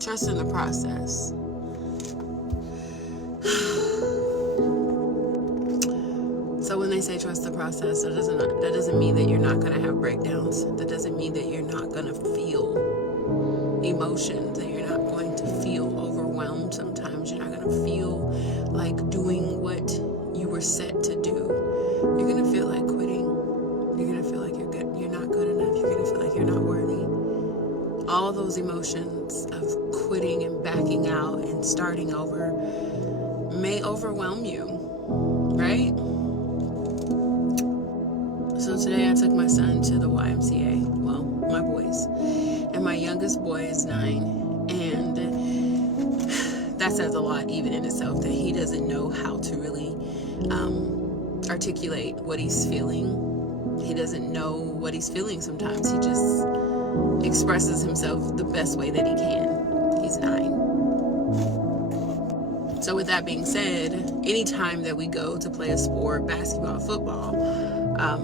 Trust in the process. So when they say trust the process, that doesn't mean that you're not going to have breakdowns. That doesn't mean that you're not going to feel emotions, that you're not going to feel overwhelmed sometimes. You're not going to feel like doing what you were set to do. You're going to feel like quitting. You're going to feel like you're not good enough. You're going to feel like you're not worthy. All those emotions of quitting and backing out and starting over may overwhelm you, right? So today I took my son to the YMCA, well, my boys, and my youngest boy is 9, and that says a lot even in itself, that he doesn't know how to really articulate what he's feeling. He doesn't know what he's feeling sometimes. He just expresses himself the best way that he can. He's 9. So with that being said, anytime that we go to play a sport, basketball, football,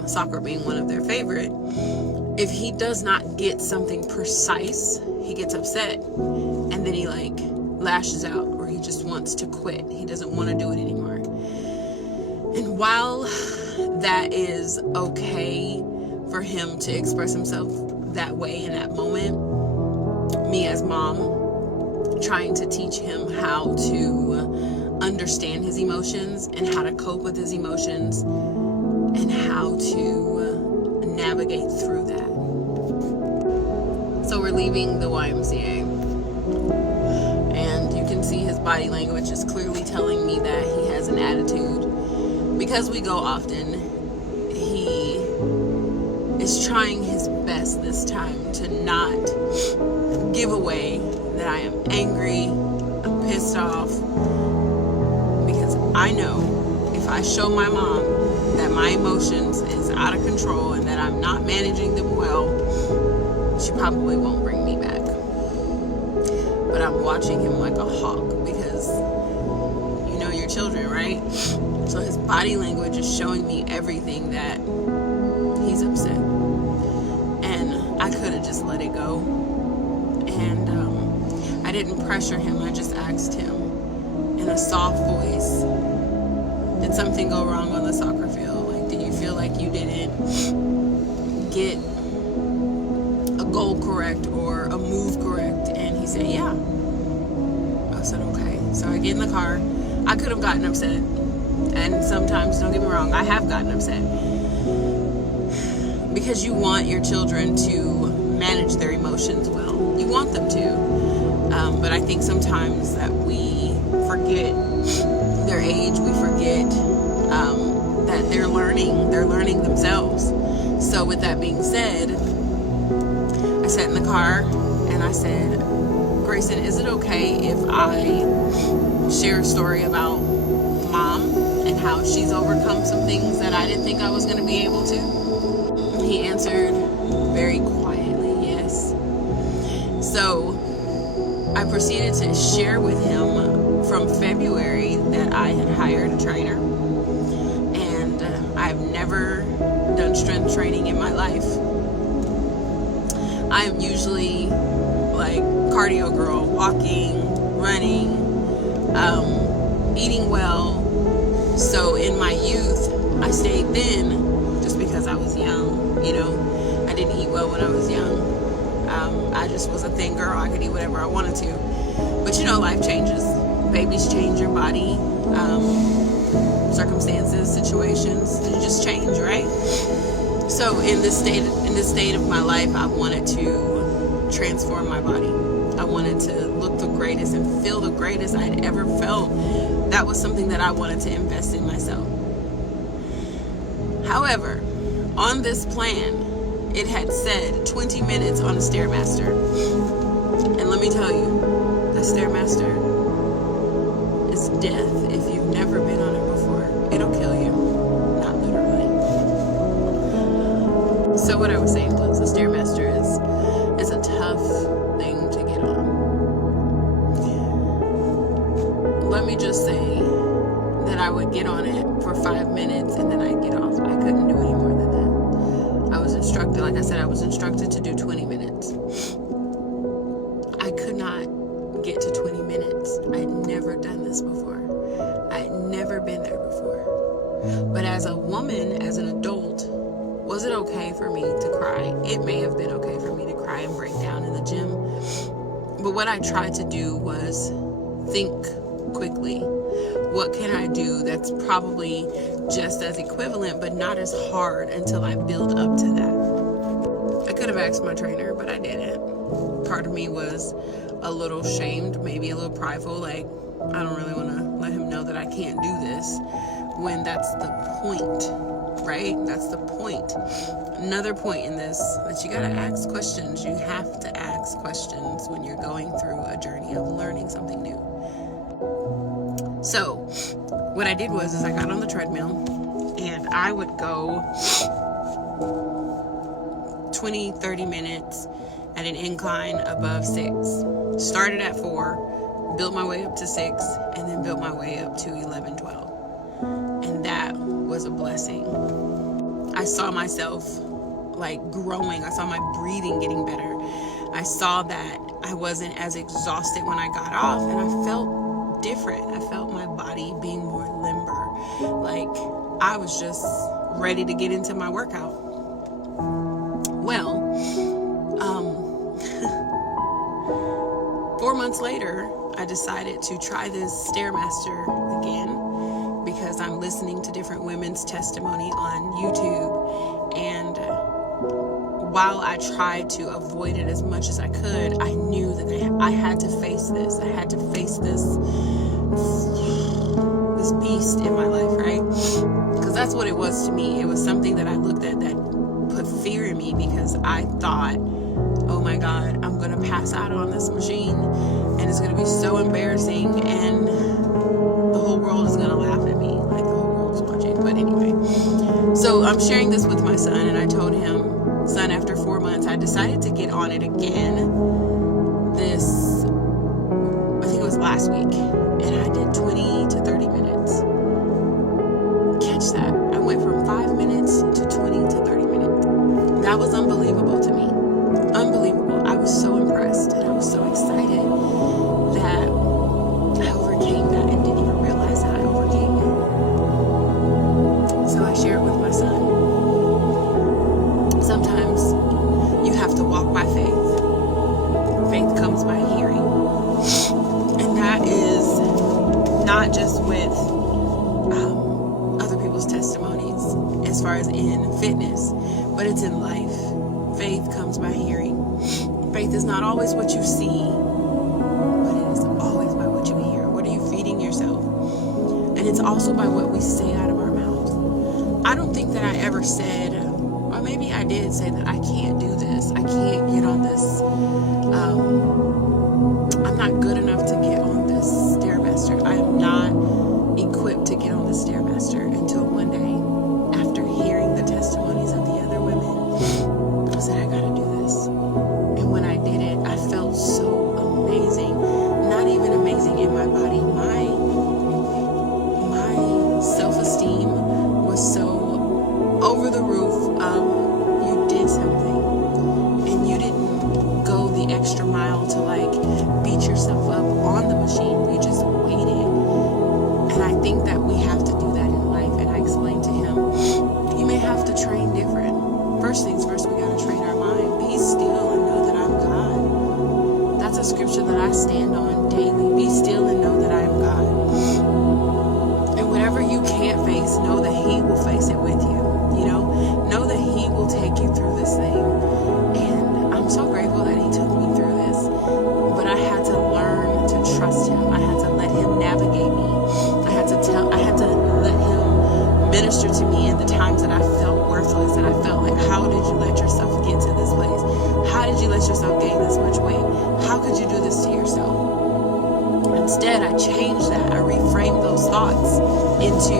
soccer being one of their favorite, if he does not get something precise, he gets upset, and then he like lashes out, or he just wants to quit. He doesn't want to do it anymore. And while that is okay for him to express himself that way in that moment, me as mom trying to teach him how to understand his emotions and how to cope with his emotions and how to navigate through that. So we're leaving the YMCA, and you can see his body language is clearly telling me that he has an attitude. Because we go often, he is trying his best this time to not give away that I am angry, I'm pissed off, because I know if I show my mom that my emotions is out of control and that I'm not managing them well, she probably won't bring me back. But I'm watching him like a hawk, because you know your children, right? So his body language is showing me everything that he's upset. And I could have just let it go. And I didn't pressure him. I just asked him in a soft voice, did something go wrong on the soccer field? Like, did you feel like you didn't get a goal correct or a move correct? And he said, yeah. I said, okay. So I get in the car. I could have gotten upset. And sometimes, don't get me wrong, I have gotten upset. Because you want your children to manage their emotions well. You want them to. But I think sometimes that we forget their age, we forget that they're learning themselves. So with that being said, I sat in the car and I said, Grayson, is it okay if I share a story about mom and how she's overcome some things that I didn't think I was going to be able to? He answered very quietly, yes. So I proceeded to share with him from February that I had hired a trainer, and I've never done strength training in my life. I am usually like cardio girl, walking, running, eating well. So in my youth, I stayed thin just because I was young, you know. I didn't eat well when I was young. I just was a thin girl. I could eat whatever I wanted to. But you know, life changes. Babies change your body. Circumstances, situations, they just change, right? So in this state of my life, I wanted to transform my body. I wanted to look the greatest and feel the greatest I'd ever felt. That was something that I wanted to invest in myself. However, on this plan, it had said 20 minutes on a Stairmaster. And let me tell you, the Stairmaster is death if you've never been on it before. It'll kill you. Not literally. So what I was saying was, the Stairmaster is a tough thing to get on. Let me just say that I would get on it for 5 minutes and then I'd get off. I couldn't do any more than that. I was instructed, like I said, I was instructed to do 20 minutes. I could not this before. I had never been there before. But as a woman, as an adult, was it okay for me to cry? It may have been okay for me to cry and break down in the gym. But what I tried to do was think quickly. What can I do that's probably just as equivalent, but not as hard until I build up to that? I could have asked my trainer, but I didn't. Part of me was a little shamed, maybe a little prideful, like, I don't really want to let him know that I can't do this, when that's the point, right? That's the point. Another point in this, that you gotta ask questions. You have to ask questions when you're going through a journey of learning something new. So what I did was I got on the treadmill and I would go 20-30 minutes at an incline above 6. Started at 4, built my way up to 6, and then built my way up to 11, 12. And that was a blessing. I saw myself like growing. I saw my breathing getting better. I saw that I wasn't as exhausted when I got off, and I felt different. I felt my body being more limber. Like I was just ready to get into my workout. Well, 4 months later, I decided to try this Stairmaster again because I'm listening to different women's testimony on YouTube. And while I tried to avoid it as much as I could, I knew that I had to face this. I had to face this beast in my life, right? Because that's what it was to me. It was something that I looked at that put fear in me, because I thought, oh my God, I'm going to pass out on this machine and it's going to be so embarrassing and the whole world is going to laugh at me, like the whole world's watching. But anyway, so I'm sharing this with my son, and I told him, son, after 4 months, I decided to get on it again this, I think it was last week, and I did 20 to 30 minutes. Catch that. I went from 5 minutes to 20 to 30 minutes. That was unbelievable to me. Unbelievable. I was so impressed and I was so excited that I overcame that and didn't even realize that I overcame it. So I share it with my son. Sometimes you have to walk by faith. Faith comes by hearing. And that is not just with other people's testimonies as far as in fitness, but it's in life. Faith comes by hearing. Faith is not always what you see, but it is always by what you hear. What are you feeding yourself? And it's also by what we say out of our mouth. I don't think that I ever said, or maybe I did say, that I can't do this. I can't get on this. I'm not good enough to get on this Stairmaster. I am not equipped to get on the Stairmaster, until one day, after hearing the testimonies of the other women, I said, I gotta do this. And when I did it, I felt so amazing. Not even amazing in my body. My self-esteem was so over the roof of, you did something. And you didn't go the extra mile to like beat yourself up on the machine. You just waited. And I think that we have to do that in life. And I explained to him, you may have to train different. First things first, we got to train our mind. Be still and know that I'm God. That's a scripture that I stand on daily. Be still and know that I am God. And whatever you can't face, know that He will face it with you. You know that He will take you through this thing. And I'm so grateful that He took me through this. But I had to learn to trust Him. I had to let Him navigate me. I had to let Him minister to me in the times that I felt worthless, and I felt like, how did you let yourself get to this place? How did you let yourself gain this much weight? How could you do this to yourself? Instead, I changed that. I reframed those thoughts into,